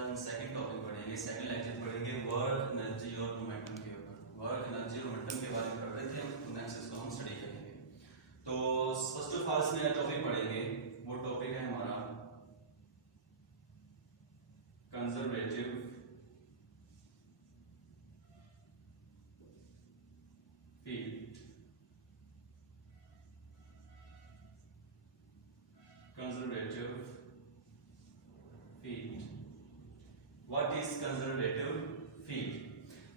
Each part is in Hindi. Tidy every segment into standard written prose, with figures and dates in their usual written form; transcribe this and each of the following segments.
हम सेकंड टॉपिक पढ़ेंगे, सेकंड लेक्चर पढ़ेंगे वर्क एनर्जी और मोमेंटम के ऊपर। वर्क एनर्जी और मोमेंटम के बारे में पढ़ रहे थे हम, तो नेक्स्ट इसको हम स्टडी करेंगे। तो फर्स्ट ऑफ ऑल इसमें टॉपिक पढ़ेंगे, वो टॉपिक है हमारा conservative field. Conservative field, what is conservative field?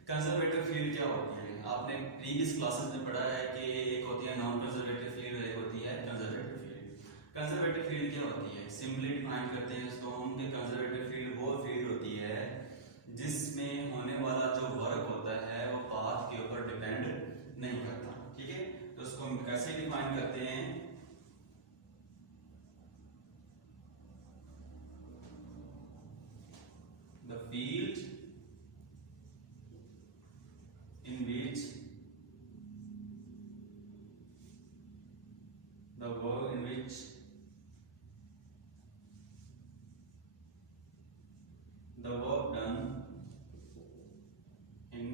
Conservative field क्या होती है? आपने प्रीवियस क्लासेस में पढ़ा है कि एक होती है नॉन कंजर्वेटिव फील्ड और एक होती है कंजर्वेटिव फील्ड। कंजर्वेटिव फील्ड क्या होती है? सिंपली डिफाइन करते हैं इसको हम कि कंजर्वेटिव फील्ड वो फील्ड होती है जिसमें होने वाला जो वर्क होता है वो पाथ के ऊपर डिपेंड नहीं करता। ठीक है, तो उसको हम कैसे डिफाइन करते हैं? The field in which the work in which the work done in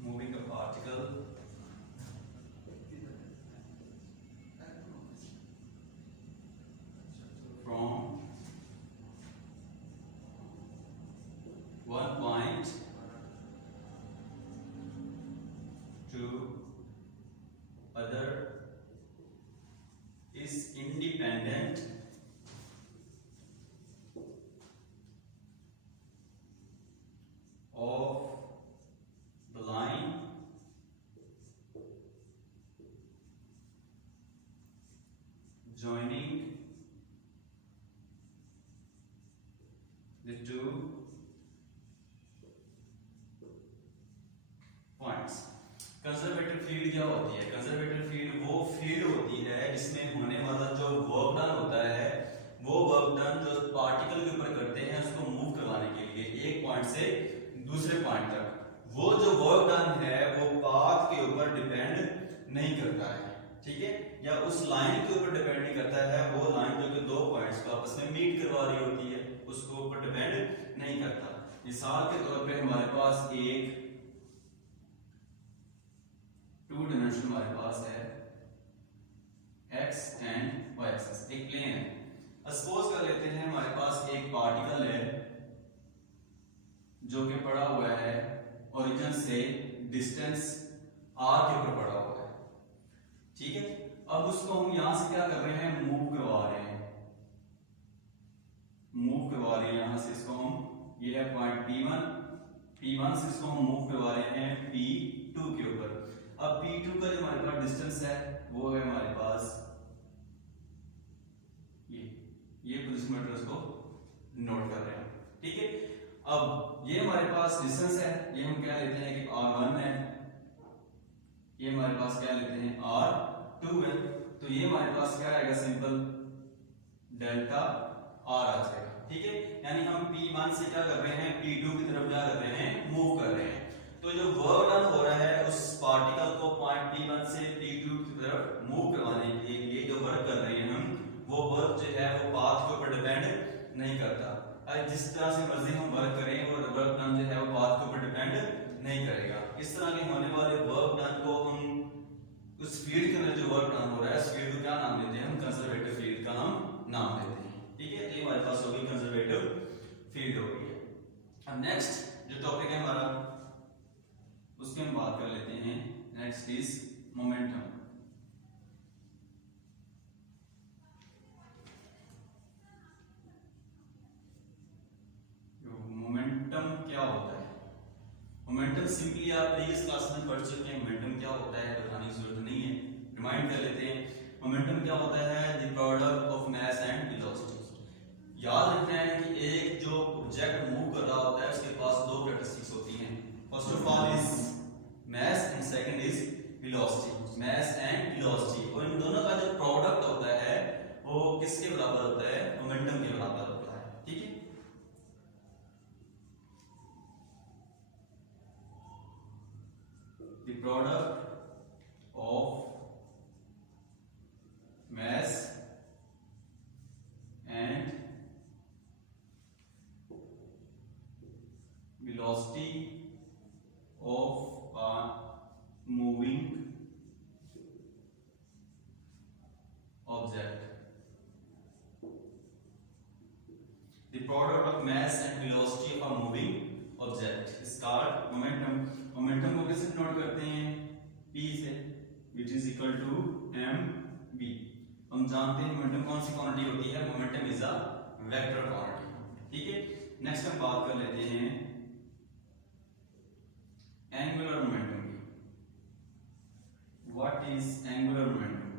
moving a particle from one point to other is independent of the line joining the two points. Conservative field क्या होती है? कंजर्वेटिव फील्ड वो फील्ड होती है जिसमें होने वाला जो वर्क डन होता है वो वर्क डन जो पार्टिकल के ऊपर करते हैं उसको मूव करवाने के लिए एक पॉइंट से दूसरे पॉइंट तक, वो जो वर्क डन है वो पाथ के ऊपर डिपेंड नहीं करता है। ठीक है, या उस लाइन के ऊपर डिपेंड नहीं करता है, वो लाइन जो कि दो पॉइंट्स को आपस में मीट करवा रही होती है उसको ऊपर डिपेंड नहीं करता। मिसाल के तौर पे हमारे पास एक टू डायमेंशन हमारे पास है x एंड y एक्सिस, एक प्लेन है। सपोज कर लेते हैं हमारे पास एक पार्टिकल है जो कि पड़ा हुआ है ओरिजिन से डिस्टेंस r के ऊपर पड़ा हुआ है। ठीक है, अब उसको हम यहां से क्या कर रहे हैं? मूव करवा रहे हैं, मूव करवा रहे हैं यहां से इसको हम, ये है पॉइंट P1 से इसको हम मूव करवा रहे हैं P2 के ऊपर। अब P2 का जो हमारे पास डिस्टेंस है वो है हमारे पास ये पोजीशन इसको नोट कर रहे हैं। ठीक है, अब ये हमारे पास डिस्टेंस है, ये हम क्या लेते हैं कि R1 है, ये हमारे पास क्या लेते हैं R2 है, तो ये हमारे पास क्या आएगा? सिंपल डेल्टा R आ जाएगा। ठीक है, यानी हम P1 से क्या कर रहे हैं? P2 की तरफ क्या कर रहे हैं? मूव कर रहे हैं। तो जो वर्क डन हो रहा है उस पार्टिकल को पॉइंट P1 से P2 की तरफ मूव करवाने के लिए जो वर्क कर रहे हैं हम, वो वर्क जो है वो पाथ के ऊपर डिपेंड नहीं करता। जिस तरह से मर्जी हम वर्क करें वो वर्क डन जो है वो पाथ के ऊपर डिपेंड नहीं करेगा। इस तरह के होने वाले वर्क डन को हम उस फील्ड के अंदर जो वर्क डन हो रहा है उस फील्ड को क्या नाम देते हैं? हम कंजर्वेटिव फील्ड का हम नाम देते हैं। ठीक है, ये हमारे पास होगी कंजर्वेटिव फील्ड हो गई है। अब नेक्स्ट जो टॉपिक है हमारा उसकी हम बात कर लेते हैं। Next is momentum. मोमेंटम क्या होता है? मोमेंटम सिंपली आप प्रीवियस क्लास में पढ़ चुके हैं। मोमेंटम क्या होता है बताने की जरूरत नहीं है, रिमाइंड कर लेते हैं। मोमेंटम क्या होता है? The product of mass and velocity. याद रखना है कि एक जो ऑब्जेक्ट मूव कर रहा होता है उसके पास दो कैरेक्टरिस्टिक्स होती हैं। First of all is mass and second is velocity। mass and velocity, और इन दोनों का जो प्रोडक्ट होता है वो किसके बराबर होता है? मोमेंटम के बराबर होता है। ठीक है, the product of mass which is equal to M B. हम जानते हैं मोमेंटम कौन सी क्वांटिटी होती है, momentum is a vector quantity. ठीक है, नेक्स्ट हम बात कर लेते हैं एंगुलर मोमेंटम की। What is angular momentum?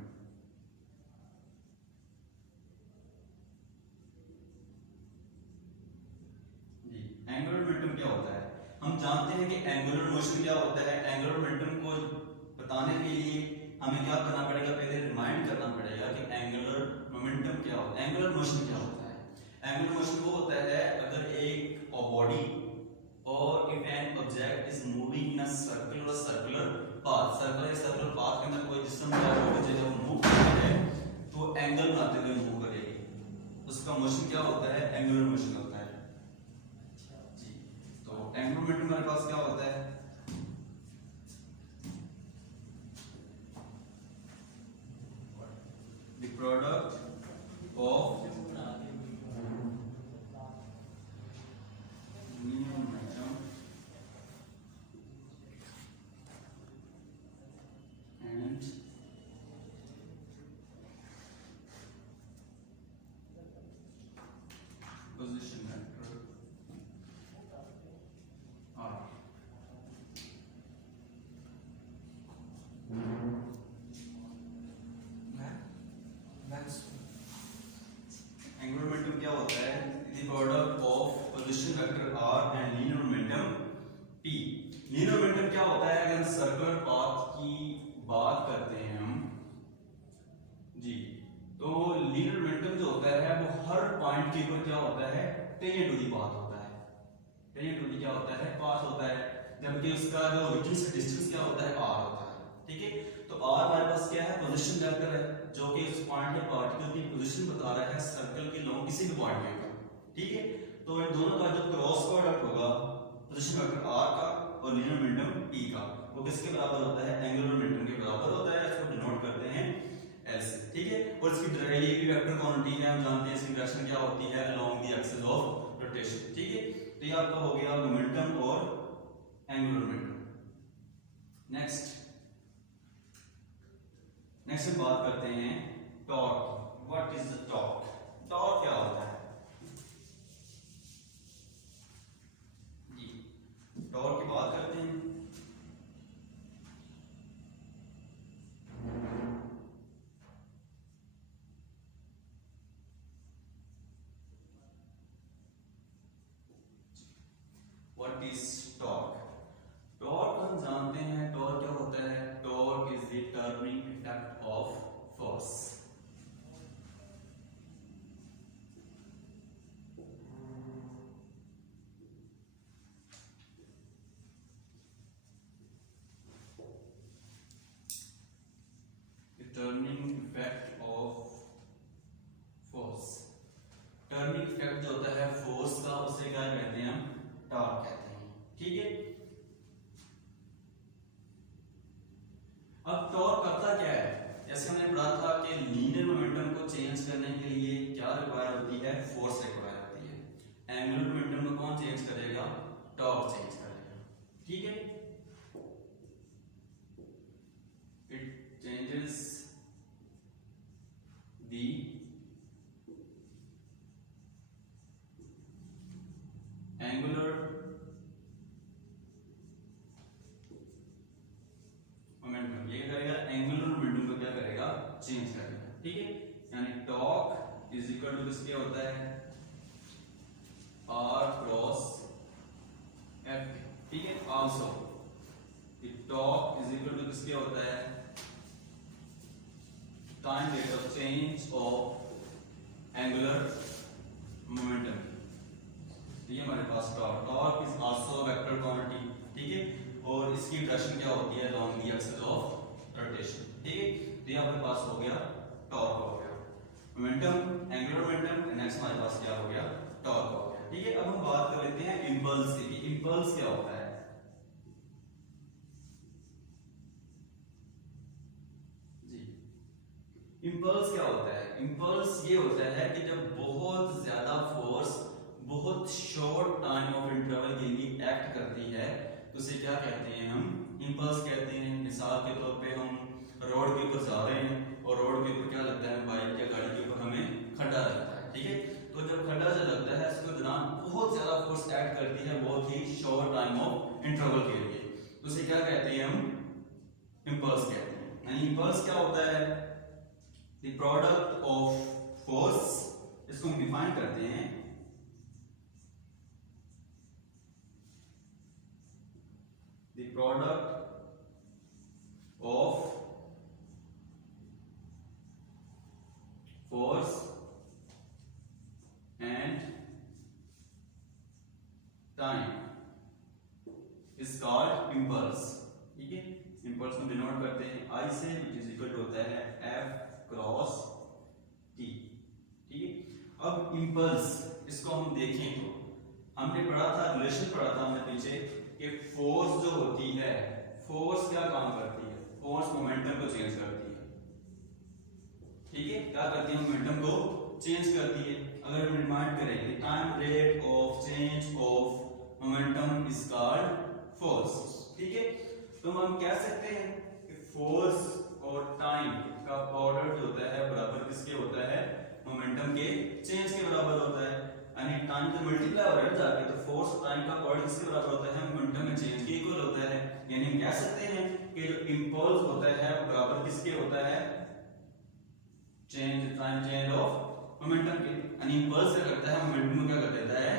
जी, एंगुलर मोमेंटम क्या होता है? हम जानते हैं कि एंगुलर मोशन क्या होता है। एंगुलर मोमेंटम को बताने के लिए हमें क्या करना पड़ेगा, पहले रिमाइंड करना पड़ेगा कि एंगुलर मोमेंटम क्या होता है, एंगुलर मोशन क्या होता है। एंगुलर मोशन वो होता है अगर एक बॉडी और if an object is moving in a circular path, circular path के अंदर कोई जिस्म जब मूव करता है तो एंगल बनाते हुए मूव करेगी, उसका मोशन क्या होता है, एंगुलर मोशन होता है। जी, तो एंगुलर मोमेंटम हमारे पास क्या होता है, the product of linear momentum and position vector R। Angular momentum क्या होता है, the product of position vector r and linear momentum p। Linear momentum क्या होता है, अगर हम सर्कुलर पाथ की बात करते हैं हम जी, तो लीनियर मोमेंटम जो होता है वो हर पॉइंट के ऊपर क्या होता है, टेंजेंट टू द पाथ होता है। टेंजेंट टू द क्या होता है, पाथ होता है, जबकि उसका जो ओरिजिन से डिस्टेंस क्या होता है, r होता है। ठीक है, तो r हमारे पास क्या है, पोजीशन वेक्टर है जो कि उस पॉइंट या पार्टिकल की पोजीशन बता रहा है सर्कल के लॉन्ग किसी भी पॉइंट के ऊपर। ठीक है, तो इन दोनों का जो क्रॉस प्रोडक्ट होगा पोजीशन वेक्टर r का और लीनियर मोमेंटम p का, वो किसके बराबर होता है, एंगुलर मोमेंटम के बराबर होता है। इसको डिनोट करते हैं l से। ठीक है, और इसकी डायरेक्टली भी वेक्टर क्वांटिटी है, हम जानते हैं इसकी डायरेक्शन क्या होती है, along the axis of rotation. ठीक है, तो ये आपका हो गया मोमेंटम और एंगुलर मोमेंटम। नेक्स्ट हम बात करते हैं torque. What is the torque? Torque क्या होता है जी, टॉर्क की बात करते हैं। What is torque? टॉर्क हम जानते हैं, टॉर्क क्या होता है, torque is the turning effect of force. Turning effect of force, turning effect जो होता है फोर्स का, उसे क्या कहते हैं, हम टॉर्क कहते हैं। ठीक है, अब टॉर्क करता क्या है, जैसे हमने पढ़ा था कि लीनियर मोमेंटम को चेंज करने के लिए क्या रिक्वायर होती है, फोर्स रिक्वायर होती है। एंगुलर मोमेंटम को कौन चेंज करेगा, टॉर्क चेंज करेगा। ठीक है, it changes the angular momentum, ये करेगा एंगुलर मोमेंटम को क्या करेगा, चेंज करेगा। ठीक है, यानी टॉर्क इज इक्वल टू किसके होता है, r क्रॉस f। ठीक है, also torque is equal to किसके होता है, time rate of change of angular momentum. ये हमारे पास torque is also vector quantity. ठीक है, और इसकी डायरेक्शन क्या होती है, along the axis of rotation. ठीक है, तो ये हमारे पास हो गया टॉर्क हो गया, मोमेंटम, एंगुलर मोमेंटम। नेक्स्ट हमारे पास क्या हो गया, टॉर्क हो गया। ठीक है, अब हम बात कर लेते हैं इंपल्स की। इंपल्स क्या होता है जी, इंपल्स क्या होता है, इंपल्स ये होता है कि जब बहुत ज्यादा फोर्स बहुत शॉर्ट टाइम ऑफ इंटरवल के लिए एक्ट करती है तो उसे क्या कहते हैं, हम इंपल्स कहते हैं। मिसाल के तौर पे हम इम्पल्स क्या होता है? द प्रोडक्ट ऑफ फोर्स, इसको हम डिफाइन करते हैं the product of force and time is called impulse. ठीक है, इम्पल्स को डिनोट करते हैं आई से, विच इज इक्वल टू होता है एफ क्रॉस टी। ठीक है, अब इम्पल्स इसको हम देखें तो हमने पढ़ा था, रिलेशन पढ़ा था हमने पीछे कि फोर्स जो होती है, फोर्स क्या काम करती है? फोर्स मोमेंटम को चेंज करती है। ठीक है, क्या करती है? मोमेंटम को चेंज करती है। अगर हम रिमाइंड करें, time rate of change of momentum is called force. ठीक है, तो हम कह सकते हैं कि फोर्स और टाइम का प्रोडक्ट जो होता है बराबर किसके होता है? मोमेंटम के चेंज के बराबर होता है। यानी टाइम से मल्टीप्लाई हो रहा है जाके, तो फोर्स टाइम का प्रोडक्ट किसके बराबर होता है? मोमेंटम में चेंज के इक्वल होता है। यानी हम कह सकते हैं कि जो इंपल्स होता है बराबर किसके होता है? Change, time change of momentum के। यानी इंपल्स क्या करता है? मोमेंटम को क्या कर देता है?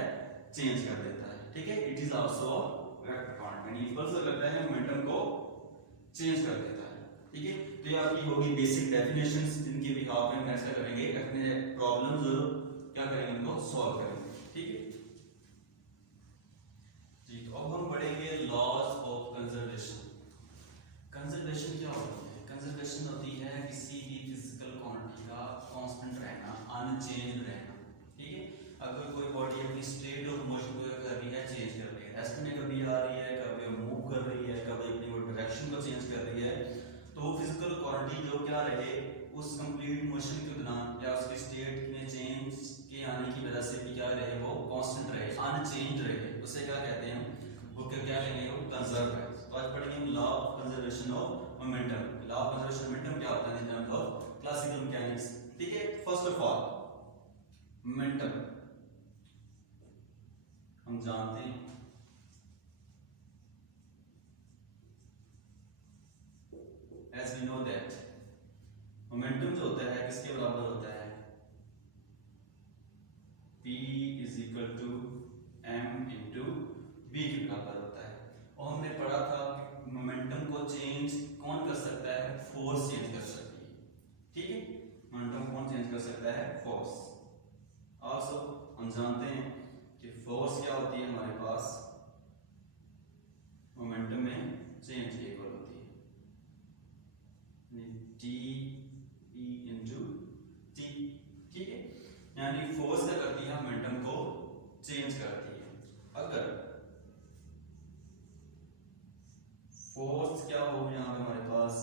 चेंज कर देता है। ठीक है, it is also vector quantity. यानी इंपल्स क्या करता है? मोमेंटम को चेंज कर देता है। ठीक है, तो ये आपकी होगी बेसिक डेफिनेशंस, जिनकी भी आप नेक्स्ट करेंगे, अपने प्रॉब्लम जरूर क्या करेंगे, इनको सॉल्व करेंगे। ठीक है जी, तो अब हम पढ़ेंगे लॉज ऑफ कंजर्वेशन। कंजर्वेशन क्या होती है? कंजर्वेशन होती है किसी भी फिजिकल क्वांटिटी का कांस्टेंट रहना, अनचेंज रहना। ठीक है, अगर कोई बॉडी अपनी स्टेट ऑफ मोशन को कर रही है, चेंज कर रही है, रेस्ट में कभी आ रही है, कभी मूव कर रही है, कभी अपनी वो डायरेक्शन को चेंज कर रही है, तो फिजिकल क्वांटिटी जो क्या रहे उस कंप्लीट मोशन के दौरान या उसके स्टेट में चेंज के आने की वजह से भी क्या रहे, वो कांस्टेंट रहे, अनचेंज रहे, उसे क्या कहते हैं? वो क्या लेंगे? वो कंजर्व है। तो आज पढ़ेंगे हम law of conservation of momentum. Law of conservation momentum क्या होता है in terms of classical mechanics. ठीक है, फर्स्ट ऑफ ऑल मोमेंटम हम जानते हैं as we know that momentum जो होता है किसके बराबर होता है? P is equal to m into v के बराबर होता है। और हमने पढ़ा था कि मोमेंटम को चेंज कौन कर सकता है? फोर्स चेंज कर सकती है। ठीक है, मोमेंटम कौन चेंज कर सकता है? फोर्स। आल्सो हम जानते हैं कि फोर्स क्या होती है हमारे पास? मोमेंटम में चेंज के इक्वल होती है, T E into T। ठीक है, यानी फोर्स क्या करती है? मोमेंटम को चेंज करती है। अगर फोर्स क्या हो यहां पे हमारे पास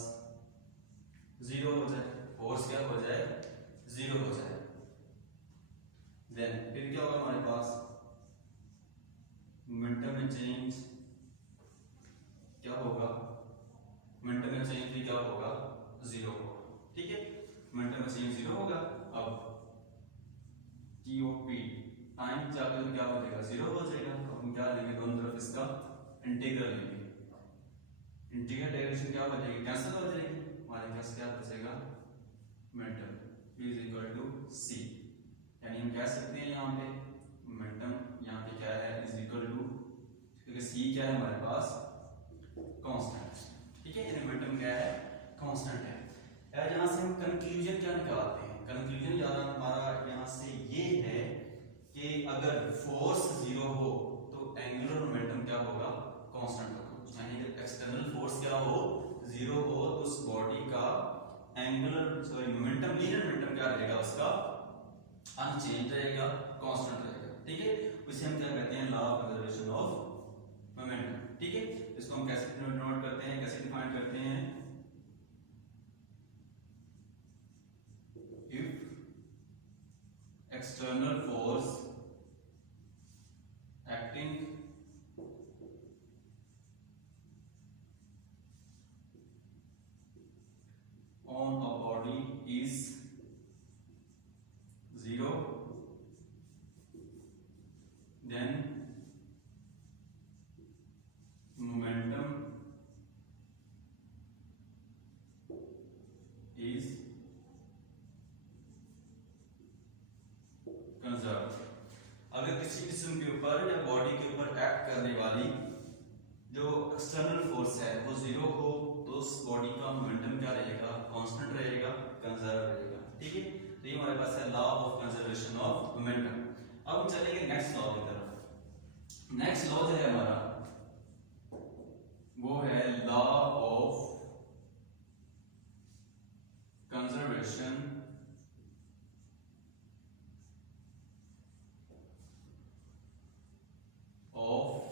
जीरो हो जाए, फोर्स क्या हो जाए? जीरो हो जाए, देन फिर क्या होगा हमारे पास? मोमेंटम में चेंज क्या होगा? मोमेंटम में चेंज भी क्या होगा? जीरो होगा। ठीक है, मोमेंटम में चेंज जीरो होगा। अब टी ऑफ पी टाइम जाकर क्या हो जाएगा? जीरो हो जाएगा। तो हम क्या लेंगे? दोनों तरफ इसका इंटीग्रल लेंगे। इंटीग्रल डायरेक्शन क्या हो जाएगी? कैंसिल हो जाएगी। हमारे पास क्या बचेगा? Momentum P is equal to C। यानी हम कह सकते हैं यहाँ पे मोमेंटम यहाँ पे क्या है? इज इक्वल टू, क्योंकि C क्या है हमारे पास? कांस्टेंट। ठीक है, मोमेंटम क्या है? कांस्टेंट है। यार यहाँ से हम कंक्लूजन क्या निकालते हैं? कंक्लूजन यार हमारा यहाँ से ये है कि अगर फोर्स जीरो हो तो एंगुलर मोमेंटम क्या होगा? कांस्टेंट होगा। यानी अगर एक्सटर्नल फोर्स क्या हो? जीरो हो, तो उस बॉडी का एंगुलर मोमेंटम, लीनियर मोमेंटम क्या रहेगा? उसका अनचेंज रहेगा, कांस्टेंट रहेगा। ठीक है, उसे हम क्या कहते हैं? Law of conservation of momentum. ठीक है, इसको हम कैसे नोट करते हैं, कैसे डिफाइन करते हैं? if external force acting on a body is zero, then momentum is conserve. अगर किसी जिस्म के ऊपर या बॉडी के ऊपर एक्ट करने वाली जो एक्सटर्नल फोर्स है वो जीरो हो तो उस बॉडी का मोमेंटम क्या रहेगा, कांस्टेंट रहेगा, कंजर्व रहेगा। ठीक है, तो ये हमारे पास है law of conservation of momentum. अब हम चलेंगे नेक्स्ट लॉ की तरफ। नेक्स्ट लॉ जो है हमारा वो है law of conservation of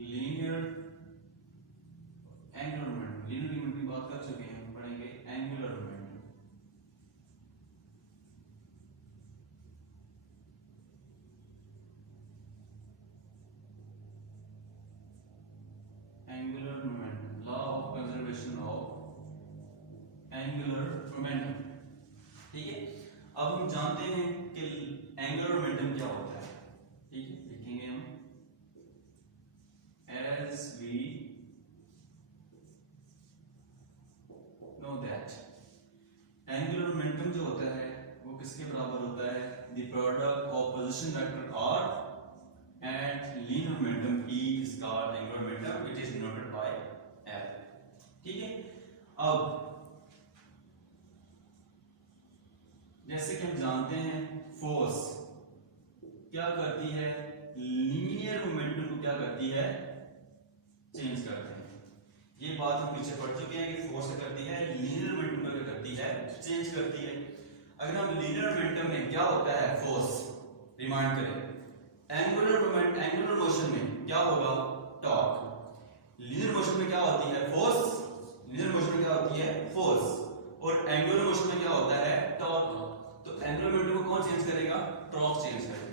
linear angular momentum. Linear momentum की बात कर चुके हैं, पढ़ेंगे angular momentum. Angular momentum, law of conservation of angular momentum. ठीक है, अब हम जानते हैं कि एंगुलर मोमेंटम क्या होता है। ठीक है, लिखेंगे हम as we know that angular momentum जो होता है वो किसके बराबर होता है, the product of position vector r and linear momentum E is called angular momentum which is denoted by L। ठीक है, अब जैसे कि हम जानते हैं फोर्स क्या करती है, लीनियर मोमेंटम को क्या करती है, चेंज करते हैं। ये बात हम पीछे पढ़ चुके हैं कि फोर्स करती है, लीनियर मोमेंटम को क्या करती है, चेंज करती है। अगर हम लीनियर मोमेंटम में क्या होता है फोर्स रिमाइंड करें, एंगुलर मोमेंट, एंगुलर मोशन में क्या होगा, टॉर्क। लीनियर मोशन में क्या होती है, फोर्स। लीनियर मोशन में क्या होती है, फोर्स। और एंगुलर मोशन में क्या होता है, टॉर्क। तो एंगुलर मोमेंटम को कौन चेंज करेगा, टॉर्क चेंज करेगा।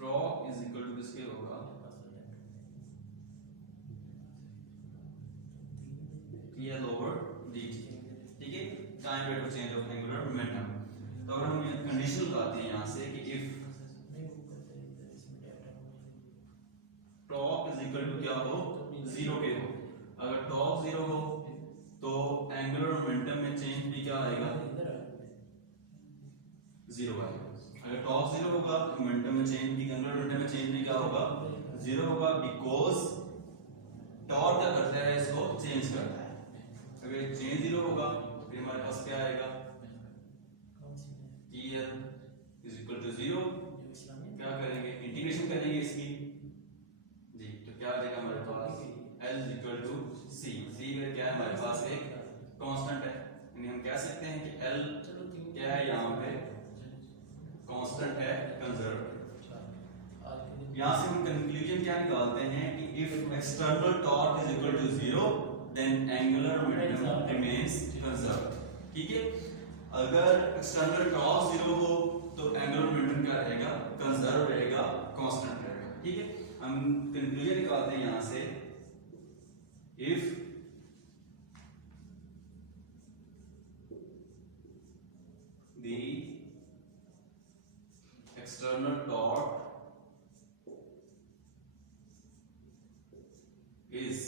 टॉर्क इज इक्वल टू किसके होगा, TL ओवर dt। ठीक है, time rate of change of angular momentum. तो अगर हम ये कंडीशन लगाते हैं यहां से कि if torque is equal to क्या हो, जीरो के हो। अगर टॉर्क जीरो हो तो एंगुलर मोमेंटम में चेंज भी क्या आएगा, जीरो आएगा। अगर टॉर्क जीरो होगा तो मोमेंटम में चेंज भी, एंगुलर मोमेंटम में चेंज भी क्या होगा, जीरो होगा, बिकॉज टॉर्क क्या करता है, इसको चेंज करता है। अगर चेंज जीरो होगा फिर हमारे पास क्या आएगा, TL is equal to zero. क्या करेंगे, इंटीग्रेशन करेंगे इसकी जी, तो क्या आ जाएगा हमारे पास, L is equal to C। C में क्या है हमारे पास, एक कांस्टेंट है, यानी हम कह सकते हैं कि L क्या है, यहाँ पे कांस्टेंट है, कंजर्व। यहां से हम कंक्लूजन क्या निकालते हैं कि if external torque is equal to zero then angular momentum remains conserve. ठीक है, अगर एक्सटर्नल टॉर्क जीरो हो तो एंगुलर मोमेंटम क्या रहेगा, कंजर्व रहेगा, कांस्टेंट रहेगा। ठीक है, हम कंक्लूजन निकालते हैं यहां से, if the external torque is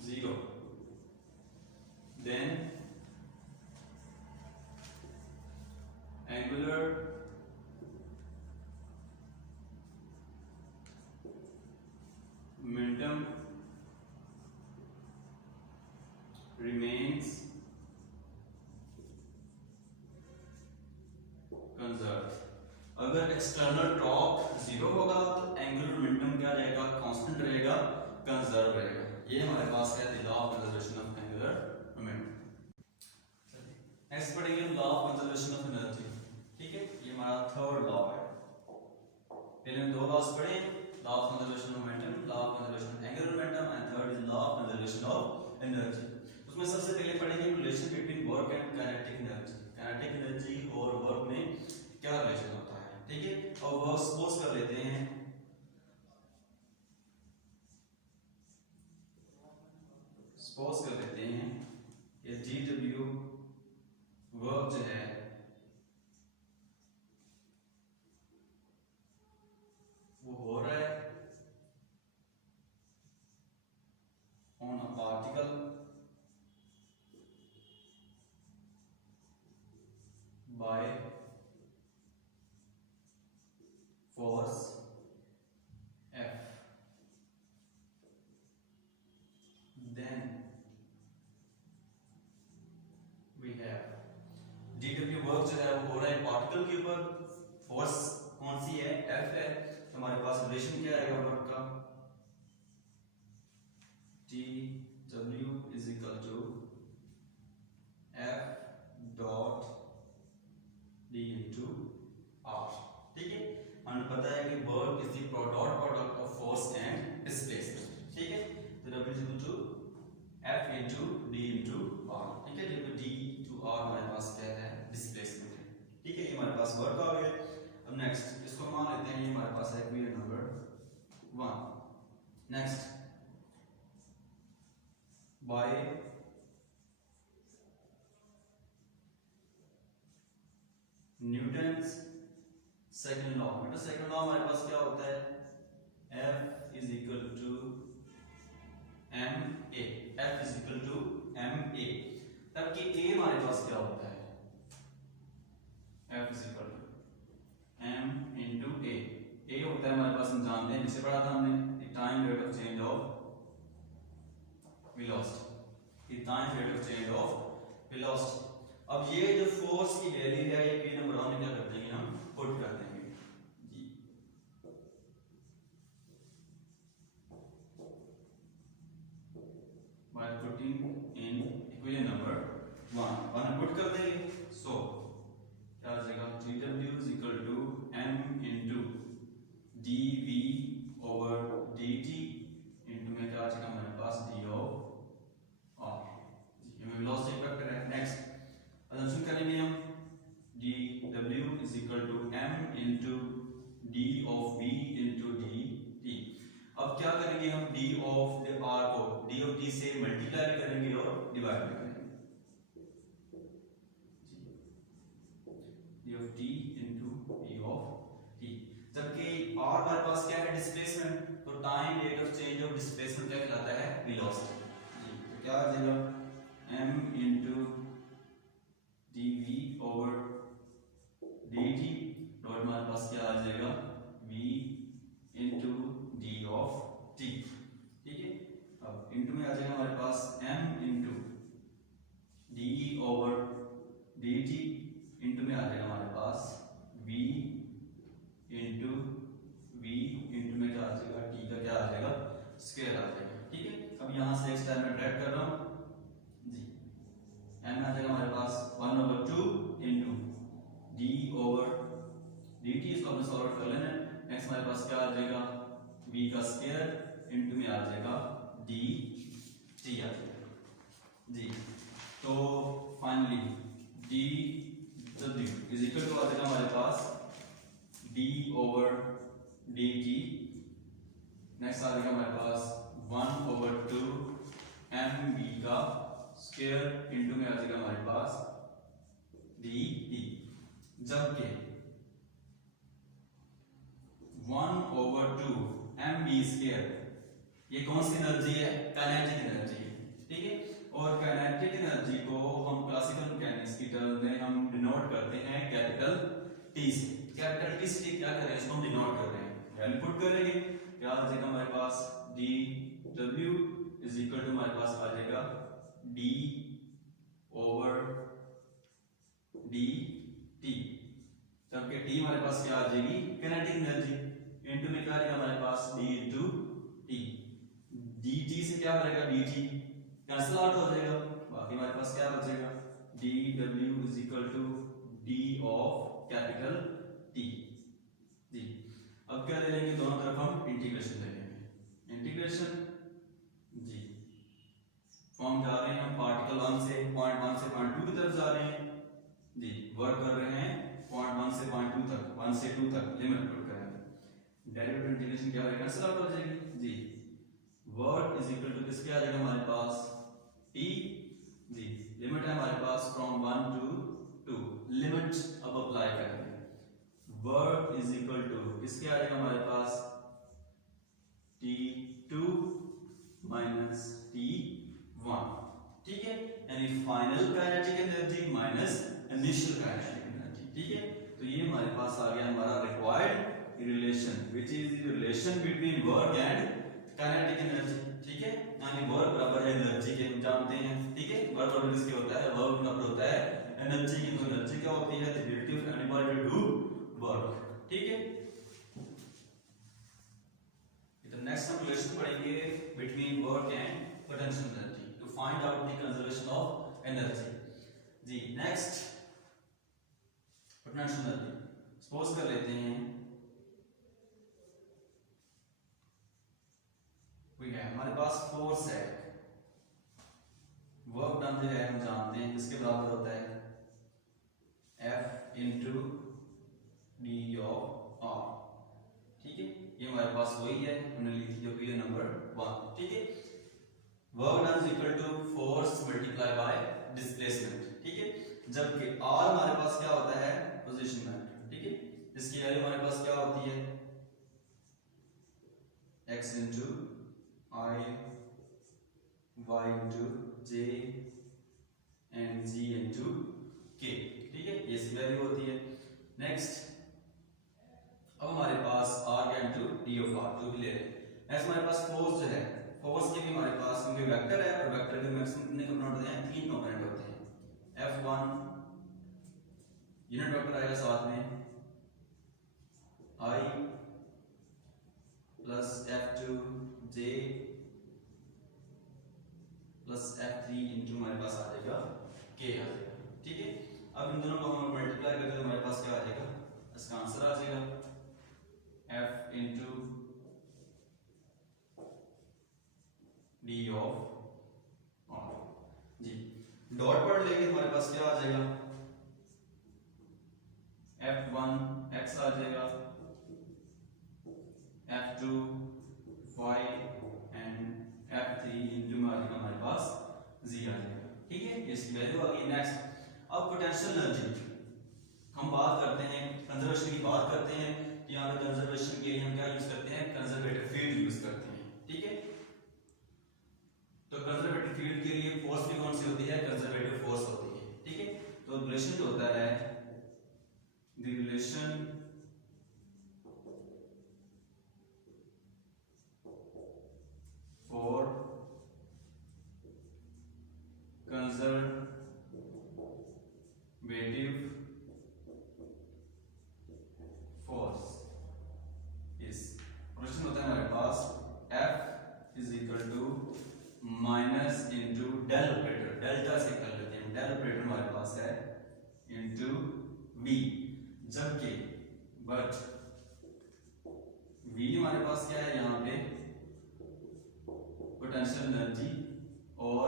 zero then angular momentum remains conserve. अगर एक्सटर्नल टॉर्क जीरो होगा तो एंगुलर मोमेंटम क्या रहेगा, कांस्टेंट रहेगा, कंजर्व रहेगा। ये हमारे पास है the law of conservation of angular momentum. Next पढ़ेंगे law of conservation of energy. ठीक है, ये हमारा थर्ड लॉ है। पहले हम दो लॉस पढ़े, law of conservation of momentum, law of conservation of angular momentum and third is law of conservation of energy. उसमें सबसे पहले पढ़ेंगे relation between work and kinetic energy. Kinetic energy और वर्क में क्या रिलेशन होता है। ठीक है, और वर्क सपोज कर लेते हैं, सपोज कर लेते हैं ये GW वर्क जो है वो हो रहा है on a particle by force F, then we have dw work जो है वो हो रहा है पार्टिकल के ऊपर, फोर्स कौन सी है, F है, तो हमारे पास रिलेशन क्या आएगा वर्क का, dw is equal to F dot d into R। ठीक है, हमें पता है कि work is the dot product of force and displacement. ठीक है, तो W is equal to F into D into R। ठीक है, जब D टू R हमारे पास क्या है, डिस्प्लेसमेंट है। ठीक है, ये हमारे पास वर्क आ गया। अब नेक्स्ट इसको मान लेते हैं ये हमारे पास है question number 1। Next by Newton's second law, बेटा सेकंड लॉ हमारे पास क्या होता है, F is equal to ma, F is equal to ma, तब कि A हमारे पास क्या होता है, F is equal to m into A होता है हमारे पास, हम जानते हैं, नीचे पढ़ा था हमने, time rate of change of velocity, time rate of change of velocity. अब ये जो फोर्स की वैल्यू है ये के नंबर हम क्या कर देंगे, हम पुट कर देंगे जी। By putting in equation number 1 put कर देंगे, सो क्या आ जाएगा, dw is equal to m into dv over dt into में क्या आ जाएगा हमारे पास d of r, ये वेलोसिटी वेक्टर है। नेक्स्ट assumption करेंगे हम dw is equal to m into d of v into dt। अब क्या करेंगे हम, d of r को d of t से मल्टीप्लाई करेंगे और डिवाइड भी करेंगे, d of t into d of t, जबकि r हमारे पास क्या है, डिस्प्लेसमेंट, तो time rate of change of displacement क्या कहलाता है, वेलोसिटी जी। तो क्या आ जाएगा, m into dv over dt dot हमारे पास क्या आ जाएगा, v into d of t। ठीक है, अब इंटू में आ जाएगा हमारे पास m into d over dt into में आ जाएगा हमारे पास v into v इंटू में क्या आ जाएगा, t का क्या आ जाएगा, स्क्वायर आ जाएगा। ठीक है, अब यहाँ से एक स्टेप में ड्रैग कर रहा हूँ जी, m आ जाएगा हमारे पास 1/2 इंटू d ओवर dt, इसको हमने सॉल्व कर लेना है। नेक्स्ट हमारे पास क्या आ जाएगा, v का स्क्वायर इंटू में आ जाएगा dt आ जाएगा जी। तो finally dw is equal to आ जाएगा हमारे पास d ओवर dt, नेक्स्ट आ जाएगा हमारे पास 1/2 mv का स्क्वायर इंटू में आ जाएगा हमारे पास dt, जबकि 1/2 mv स्क्वायर ये कौन सी एनर्जी है, काइनेटिक एनर्जी है। ठीक है, और काइनेटिक एनर्जी को हम क्लासिकल मैकेनिक्स की टर्म में हम डिनोट करते हैं कैपिटल T से। कैपिटल T से क्या कर रहे हैं, इसको हम डिनोट कर रहे हैं, वैल्यू पुट करेंगे, क्या आ जाएगा हमारे पास, dw इज इक्वल टू हमारे पास आ जाएगा d ओवर dt, जबकि t हमारे पास क्या आ जाएगी, काइनेटिक एनर्जी, इनटू में क्या आ जाएगा हमारे पास d इनटू t, dt से क्या बनेगा, dt कैंसिल आउट हो जाएगा, बाकी हमारे पास क्या बचेगा, dw is equal to d of capital T जी। अब क्या ले लेंगे, दोनों तरफ हम इंटीग्रेशन ले लेंगे, इंटीग्रेशन जी, फॉर्म जा रहे हैं हम पार्टिकल 1 से पॉइंट 1 से पॉइंट 2 की तरफ जा रहे हैं जी, वर्क कर रहे हैं पॉइंट 1 से पॉइंट 2 तक, 1 से 2 तक लिमिट पुट करेंगे, डेरिवेटिव इंटीग्रेशन क्या होगा, कैंसिल आउट हो जाएगी जी। वर्क इज इक्वल टू किसके आ जाएगा हमारे पास, T जी, लिमिट है हमारे पास फ्रॉम 1 to 2, लिमिट अब अप्लाई करेंगे। वर्क इज इक्वल टू किसके आ जाएगा हमारे पास T2 माइनस T1, ठीक है, यानी final kinetic energy minus initial kinetic energy, ठीक है। तो ये हमारे पास आ गया हमारा required relation which is the relation between work and kinetic energy, ठीक है, यानी वर्क बराबर है एनर्जी के, हम जानते हैं, ठीक है। वर्क बराबर किसके होता है, वर्क बराबर होता है एनर्जी की। तो एनर्जी क्या होती है, the ability of anybody to do work, ठीक है। तो नेक्स्ट हम रिलेशन पढ़ेंगे between work and potential energy to find out the conservation of energy. जी नेक्स्ट पोटेंशियल एनर्जी, सपोज कर लेते हैं कोई है हमारे पास फोर्स है, वर्क डन जो है हम जानते हैं किसके बराबर होता है F into D of R, ठीक है। ये हमारे पास वही है, हमने लिख दिया क्वेश्चन नंबर 1, ठीक है। Work done is equal to force multiply by displacement, ठीक है। जबकि R हमारे पास क्या होता है, पोजीशन वेक्टर, ठीक है। इसकी वैल्यू हमारे पास क्या होती है x into I, y into j and g into k, ठीक है, ये इसकी वैल्यू होती है। नेक्स्ट अब हमारे पास r का इंटू डी ऑफ r जो भी ले रहे हैं। नेक्स्ट हमारे पास फोर्स जो है, फोर्स के भी हमारे पास क्योंकि वेक्टर है और वेक्टर के मैक्सिमम कितने कंपोनेंट होते हैं, 3 कंपोनेंट होते हैं। F1 यूनिट वेक्टर आएगा साथ में I plus F2 J plus F3 into हमारे पास आ जाएगा K आ जाएगा, ठीक है। अब इन दोनों को हम मल्टीप्लाई करके तो हमारे पास क्या आ जाएगा, इसका आंसर आ जाएगा F into D of R. जी डॉट पढ़ लेंगे हमारे पास क्या आ जाएगा F1 x आ जाएगा, F2 y and F3 into हमारे पास z आ जाएगा, ठीक है, इसकी वैल्यू आ गई। नेक्स्ट अब पोटेंशियल एनर्जी हम बात करते हैं, कंजर्वेशन की बात करते हैं। यहाँ पे कंजर्वेशन के लिए हम क्या यूज करते हैं, कंजर्वेटिव फील्ड यूज करते हैं, ठीक है। तो कंजर्वेटिव फील्ड के लिए फोर्स भी कौन सी होती है, कंजर्वेटिव फोर्स होती है, ठीक है। तो रिलेशन जो होता है the relation for conservative force is question होता है हमारे पास F is equal to minus into del operator, delta से कर लेते हैं, डेल ऑपरेटर हमारे पास है इंटू V, जबकि बट V हमारे पास क्या है यहाँ पे पोटेंशियल एनर्जी और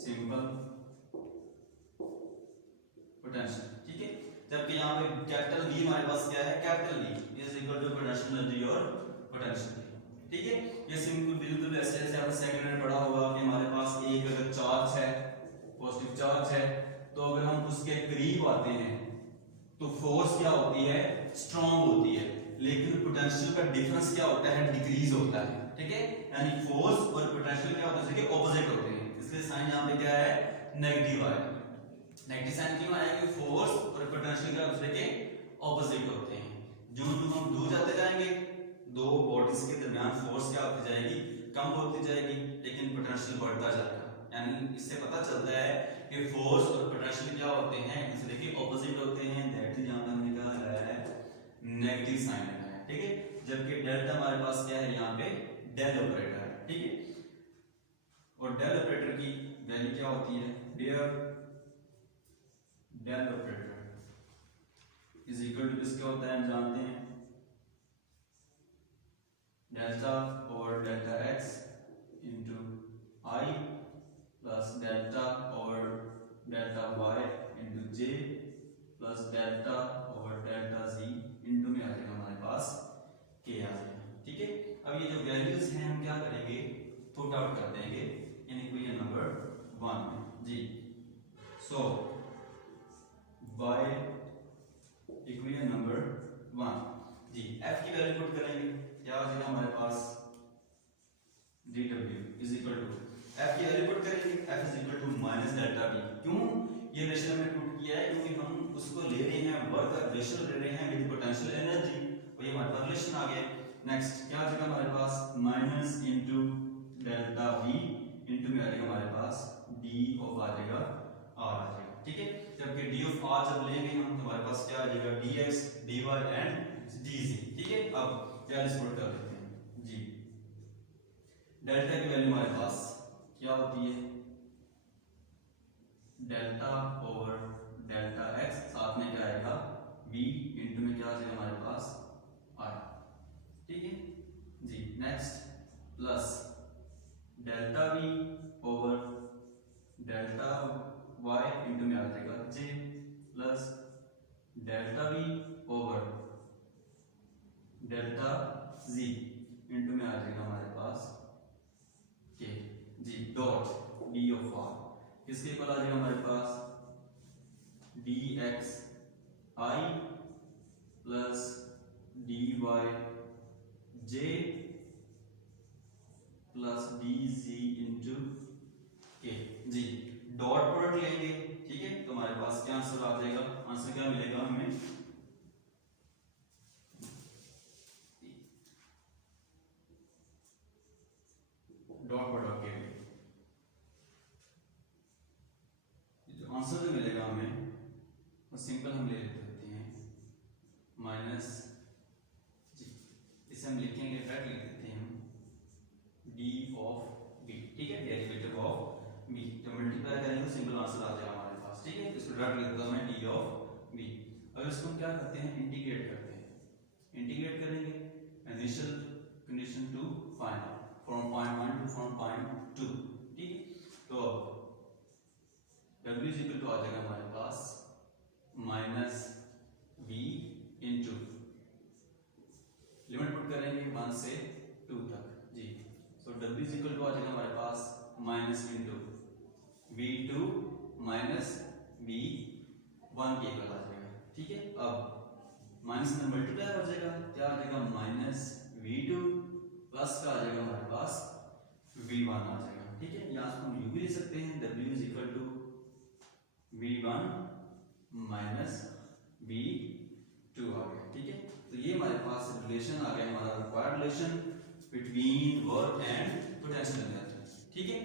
सिंपल पोटेंशियल, ठीक है। जबकि यहाँ पे कैपिटल V हमारे पास क्या है, capital V is equal to potential energy और पोटेंशियल, ठीक है। ये सिंपल बिल्कुल ऐसे जैसे आपने सेकंड में पढ़ा होगा कि हमारे पास एक अगर चार्ज है, पॉजिटिव चार्ज है, तो अगर हम उसके करीब आते हैं तो फोर्स क्या होती है, स्ट्रांग होती है, लेकिन पोटेंशियल का डिफरेंस क्या होता है, डिक्रीज होता है, ठीक है। यानी फोर्स और पोटेंशियल क्या होता है, ऑपोजिट होते हैं, इसलिए साइन यहाँ पे क्या है, नेगेटिव आएगा। नेगेटिव साइन क्यों आया, कि फोर्स और पोटेंशियल क्या दूसरे के ऑपोजिट होते हैं। जो हम दूर जाते जाएंगे दो बॉडीज के दरमियान फोर्स क्या होती जाएगी, कम होती जाएगी, लेकिन पोटेंशियल बढ़ता जाएगा। यानी इससे पता चलता है कि फोर्स और पोटेंशियल क्या होते हैं, दूसरे के ऑपोजिट होते हैं। दैट इज यहां पे हमने कहा है नेगेटिव साइन लगाया है, ठीक है। जबकि डेल्टा हमारे पास क्या है, यहाँ पे डेल ऑपरेटर है, ठीक है। और डेल ऑपरेटर की वैल्यू क्या होती है, dear del operator is equal to किसके होता है, हम जानते हैं डेल्टा और delta X into I plus delta और delta Y into J plus delta और डेल्टा जी इंटू में आ जाएगा हमारे पास के आ जाएगा, ठीक है। अब ये जो वैल्यूज हैं हम क्या करेंगे, पुट आउट कर देंगे इन इक्वेशन नंबर 1 में। जी सो रिलेशन में पुट किया है क्योंकि हम उसको ले रहे हैं, वर्क का रिलेशन ले रहे हैं विद पोटेंशियल एनर्जी, तो ये हमारे पास रिलेशन आ गया। नेक्स्ट क्या आ जाएगा हमारे पास, minus into delta V into में आ जाएगा हमारे पास d ऑफ आ जाएगा r आ जाएगा, ठीक है। जबकि d ऑफ r जब लेंगे हम तो हमारे पास क्या आ जाएगा, dx dy एंड dz, ठीक है। अब क्या डिस्प्यूट कर लेते हैं जी, डेल्टा की वैल्यू हमारे पास क्या होती है, डेल्टा ओवर डेल्टा x, साथ में क्या आएगा v इनटू में क्या आ जाएगा हमारे पास r, ठीक है जी। Next plus delta v over delta y into में आ जाएगा j plus delta v over delta z into में आ जाएगा हमारे पास k जी, डॉट d ऑफ r किसके इक्वल आ जाएगा हमारे पास, dx i plus dy j plus dz into k जी। डॉट प्रोडक्ट लेंगे, ठीक है, तो हमारे पास क्या आंसर आ जाएगा, आंसर क्या मिलेगा हमें, डॉट प्रोडक्ट के जो आंसर जो मिलेगा हमें वो सिंपल हम ले लेते हैं माइनस जी, इसे हम लिखेंगे डायरेक्ट लिख देते हैं हम d ऑफ b, ठीक है, डेरिवेटिव ऑफ b जब मल्टीप्लाई करेंगे तो सिंपल आंसर आ जाएगा हमारे पास, ठीक है। इसको डायरेक्ट लिख देता हूं मैं d ऑफ b। अब इसको हम क्या करते हैं, इंटीग्रेट करते हैं, इंटीग्रेट करेंगे initial condition to final from point 1 to from point 2, ठीक है। तो w इज इक्वल टू आ जाएगा हमारे पास minus v into limit put करेंगे 1 से 2 तक जी, so w is equal to आ जाएगा हमारे पास minus into v2 minus v1 के इक्वल आ जाएगा, ठीक है। अब माइनस में मल्टीप्लाई हो जाएगा, क्या आ जाएगा माइनस v2 प्लस का आ जाएगा हमारे पास v1 आ जाएगा, ठीक है। यहाँ से हम u भी ले सकते हैं, w is equal to v1 minus v2 आ गया, ठीक है। तो ये हमारे पास रिलेशन आ गया, हमारा required relation between work and potential energy, ठीक है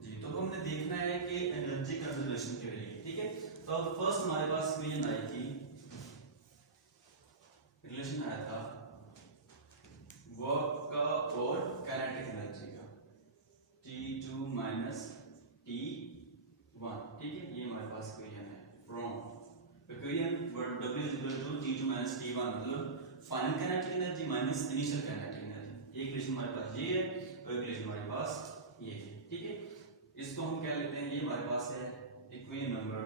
जी। तो हमने देखना है कि एनर्जी कंजर्वेशन के लिए, ठीक है। तो अब फर्स्ट हमारे पास इक्वेशन आई थी, रिलेशन आया था वर्क का और काइनेटिक एनर्जी का, T2 माइनस T1, ठीक है, ये हमारे पास इक्वेशन है from equation W is equal to T2 minus T1 मतलब final kinetic energy minus initial kinetic energy. एक इक्वेशन हमारे पास ये है और एक इक्वेशन हमारे पास ये है, ठीक है। इसको हम क्या लेते हैं, ये हमारे पास है इक्वेशन नंबर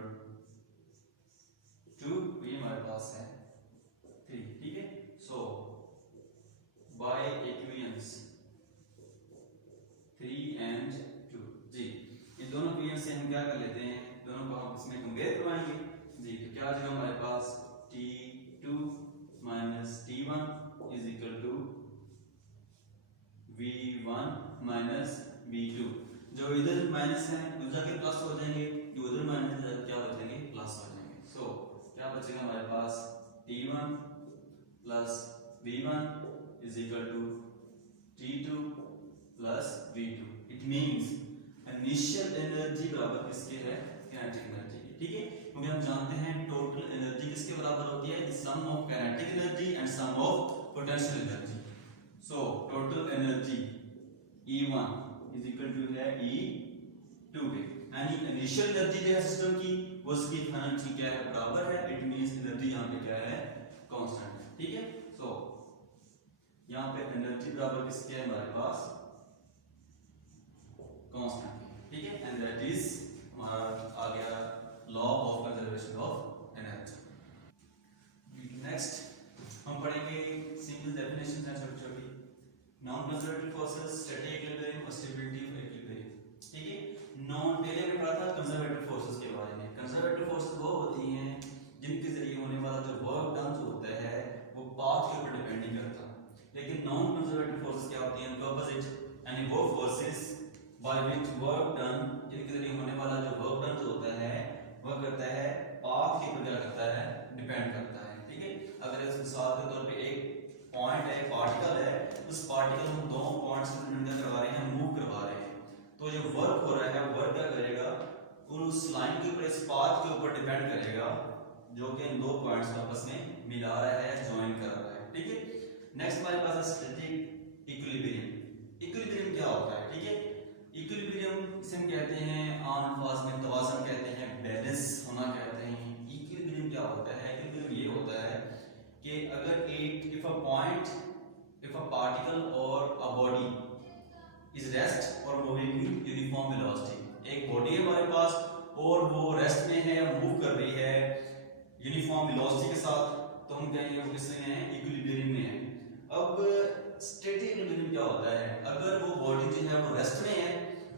2, ये हमारे पास है 3, ठीक है। सो बाय इक्वेशंस 3 एंड 2 जी, इन दोनों इक्वेशन से हम क्या कर लेते हैं, दोनों को हम इसमें कंपेयर करवाएंगे जी। तो क्या आ जाएगा हमारे पास T2 minus T1 is equal to V1 minus V2, जो इधर माइनस है उधर जाके प्लस हो जाएंगे, जो उधर माइनस है क्या हो जाएंगे, प्लस हो जाएंगे। सो क्या बचेगा हमारे पास T1 plus V1 is equal to T2 plus V2। It means initial energy बराबर किसके है, काइनेटिक एनर्जी, ठीक है। क्योंकि हम जानते हैं टोटल एनर्जी किसके बराबर होती है, sum of kinetic energy and sum of potential energy. So total energy E1 is equal to है E2 के, यानी इनिशियल एनर्जी जो है सिस्टम की वो उसकी फाइनल एनर्जी क्या है, बराबर है। इट मींस एनर्जी यहां पे क्या है, कांस्टेंट है, ठीक है। सो यहां पे एनर्जी बराबर किसके है हमारे पास, कांस्टेंट, ठीक है। एंड दैट इज हमारा आ गया law of conservation of energy. Next हम पढ़ेंगे सिंपल डेफिनेशन है छोटी छोटी, non conservative forces, static equilibrium और स्टेबिलिटी ऑफ इक्विलिब्रियम, ठीक है। नॉन पहले में पढ़ा था कंजर्वेटिव फोर्सेस के बारे में। कंजर्वेटिव फोर्सेस वो होती हैं जिनके जरिए होने वाला जो वर्क डन होता है वो पाथ के ऊपर डिपेंड नहीं करता, लेकिन नॉन कंजर्वेटिव फोर्सेस क्या होती हैं, ऑपोजिट, यानी वो forces by which work done, जिनके जरिए होने वाला जो वर्क डन पाथ के ऊपर डिपेंड करेगा जो कि इन दो पॉइंट्स को आपस में मिला रहा है, ज्वाइन कर रहा है। ठीक है, नेक्स्ट हमारे पास है स्टैटिक इक्विलिब्रियम। इक्विलिब्रियम क्या होता है? ठीक है, इक्विलिब्रियम इसे हम कहते हैं अनुपात में तवाज़ुन कहते हैं, बैलेंस होना कहते हैं। इक्विलिब्रियम क्या होता है? इक्विलिब्रियम ये होता है कि अगर एक इफ अ पार्टिकल और अ बॉडी इज रेस्ट और मूविंग विद यूनिफॉर्म वेलोसिटी, एक बॉडी है हमारे पास और वो रेस्ट में है, मूव कर रही है यूनिफॉर्म वेलोसिटी के साथ, तो हम कहेंगे वो किसमें है? इक्विलिब्रियम में है। अब स्टैटिक इक्विलिब्रियम क्या होता है? अगर वो बॉडी जो है वो रेस्ट में है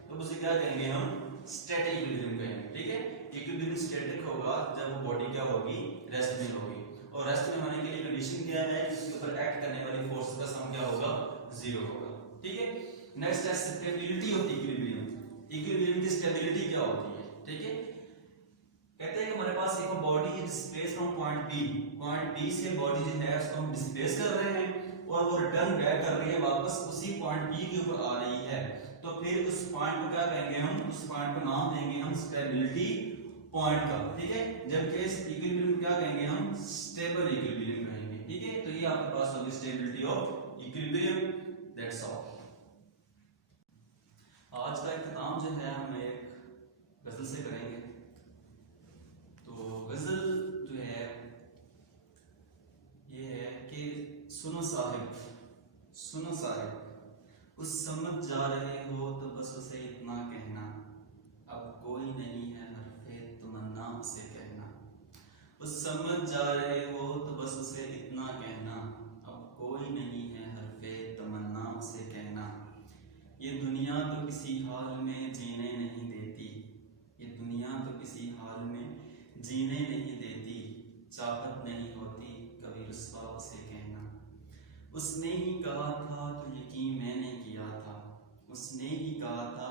तो उसे क्या कहेंगे? हम स्टैटिक इक्विलिब्रियम कहेंगे। ठीक है, इक्विलिब्रियम स्टैटिक होगा जब वो बॉडी क्या होगी? रेस्ट में होगी। और रेस्ट में होने के लिए कंडीशन क्या है? इसके ऊपर एक्ट करने वाली फोर्स का सम क्या होगा? जीरो होगा। ठीक है, नेक्स्ट है स्टेबिलिटी ऑफ इक्विलिब्रियम। इक्विलिब्रियम की स्टेबिलिटी क्या होती है? ठीक है, कहते हैं कि हमारे पास एक body is displace from point B से बॉडी जो है उसको हम डिस्प्लेस कर रहे हैं और वो रिटर्न बैक कर रही है, वापस उसी पॉइंट बी के ऊपर आ रही है, तो फिर उस पॉइंट को क्या कहेंगे? हम उस पॉइंट को नाम देंगे हम स्टेबिलिटी पॉइंट का। ठीक है, जबकि इस इक्विलिब्रियम क्या कहेंगे? हम स्टेबल इक्विलिब्रियम कहेंगे। ठीक है, तो ये आपके पास होगी stability of equilibrium. That's all. आज का इख्तिताम जो है हम एक गजल से करेंगे। तो गजल जो है ये है कि सुनो साहिब उस समझ जा रहे हो तो बस उसे इतना कहना, अब कोई नहीं है हरफे तमन्ना उसे कहना। उस समझ जा रहे हो तो बस उसे इतना कहना, अब कोई नहीं है हरफे तमन्ना उसे कहना। ये दुनिया तो किसी हाल में जीने नहीं देती, ये दुनिया तो किसी हाल में जीने नहीं देती, चाहत नहीं होती कभी रुस्वा उसे कहना। उसने ही कहा था तो यकीन मैंने किया था, उसने ही कहा था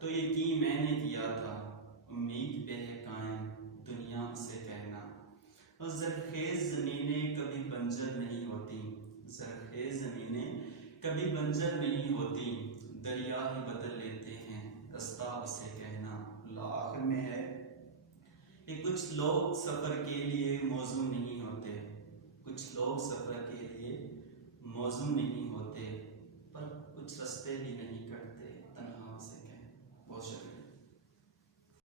तो यकीन मैंने किया था, उम्मीद पे है कायम दुनिया उसे कहना। और ज़रख़ेज़ ज़मीनें कभी बंजर नहीं होती, ज़रख़ेज़ ज़मीनें कभी बंजर नहीं होती, दरिया ही बदल लेते हैं रास्ता उसे कहना। आखिर में है कि कुछ लोग सफ़र के लिए मौजूद नहीं होते, कुछ लोग सफ़र के लिए मौजूद नहीं होते, पर कुछ रास्ते भी नहीं कटते तन्हा उसे कहें। बहुत शुक्रिया।